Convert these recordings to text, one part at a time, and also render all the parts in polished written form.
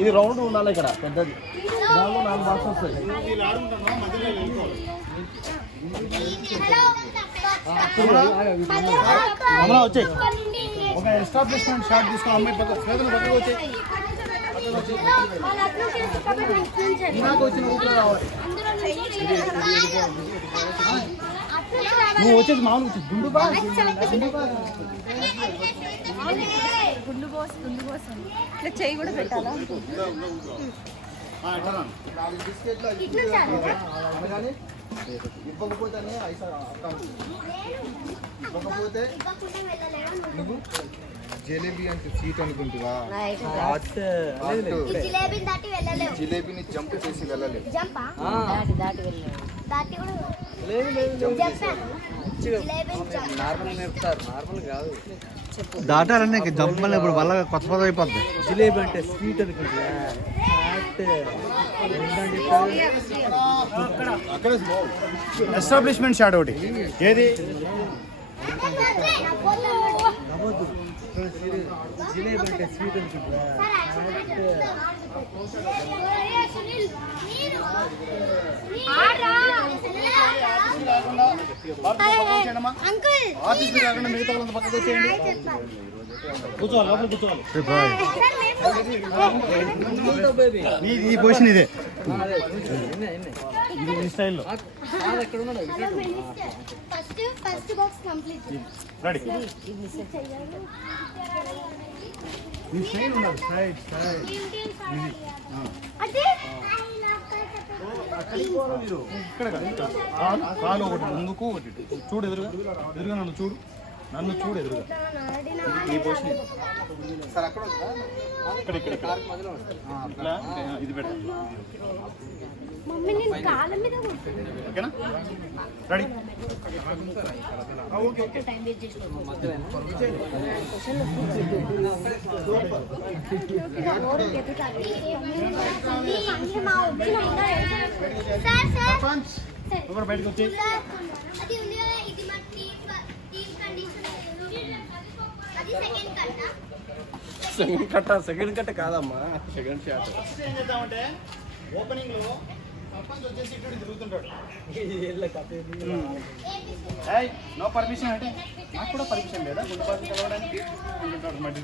ఇది రౌండ్ ఉండాలి ఇక్కడ పెద్దది. 4 బాక్స్ వస్తాయి. వచ్చాయి. ఒక ఎస్టాబ్లిష్మెంట్ షాట్ తీసుకుని అమ్మాయి పక్కకు వచ్చాయి. నువ్వు వచ్చేసి మామూలు గుండు ఇట్లా చెయ్యి కూడా పెట్టాలా? ఇవ్వకపోతేనే ఇవ్వకపోతే నువ్వు జిలేబీ అంటే స్వీట్ అనుకుంటువా? జిలేబీని జంప్ చేసి వెళ్ళలేదు. దాటాలనే జంప్ మళ్ళీ ఇప్పుడు వల్ల కొత్త పదం అయిపోద్ది. జిలేబీ అంటే స్వీట్ అనుకుంటా. ఎస్టాబ్లిష్మెంట్ షాట్ ఒకటి ఏది? జిలేబీ అంటే స్వీట్ అనుకుంటా. మిగతా పక్కకు వచ్చేయండి. కూర్చోవాలి, లోపల కూర్చోవాలి. ఈ పొజిషన్ ఇదే. ఇది ఈ స్టైల్లో రెడీ. ఈ స్టైల్ ఉండదు. స్ట్రైట్ మీరు ఇక్కడ కాలు ఒకటి ముందుకు ఒకటి చూడు. ఎదురుగా నన్ను చూడు. ఎదురుగా ఈ పొజిషన్ సార్. అక్కడ ఇక్కడ ఇది పెట్టండి. ఓకేనా? రెడీ. బయటకు వచ్చి సెకండ్ కట్ట కాదమ్మా, సెకండ్ షాట్. ఏం చేద్దామంటే ఓపెనింగ్ లో సర్పంచ్ వచ్చేసి ఇటు తిరుగుతుంటాడు. నో పర్మిషన్ అంటే నాకు కూడా పర్మిషన్ లేదా గుండు బాగా కలవడానికి అంటుంటాడు. మధ్య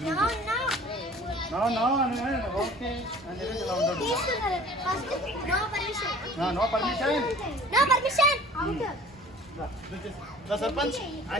ఓకే అని చెప్పేసి ఇలా ఉంటాడు. No permission sarpanch.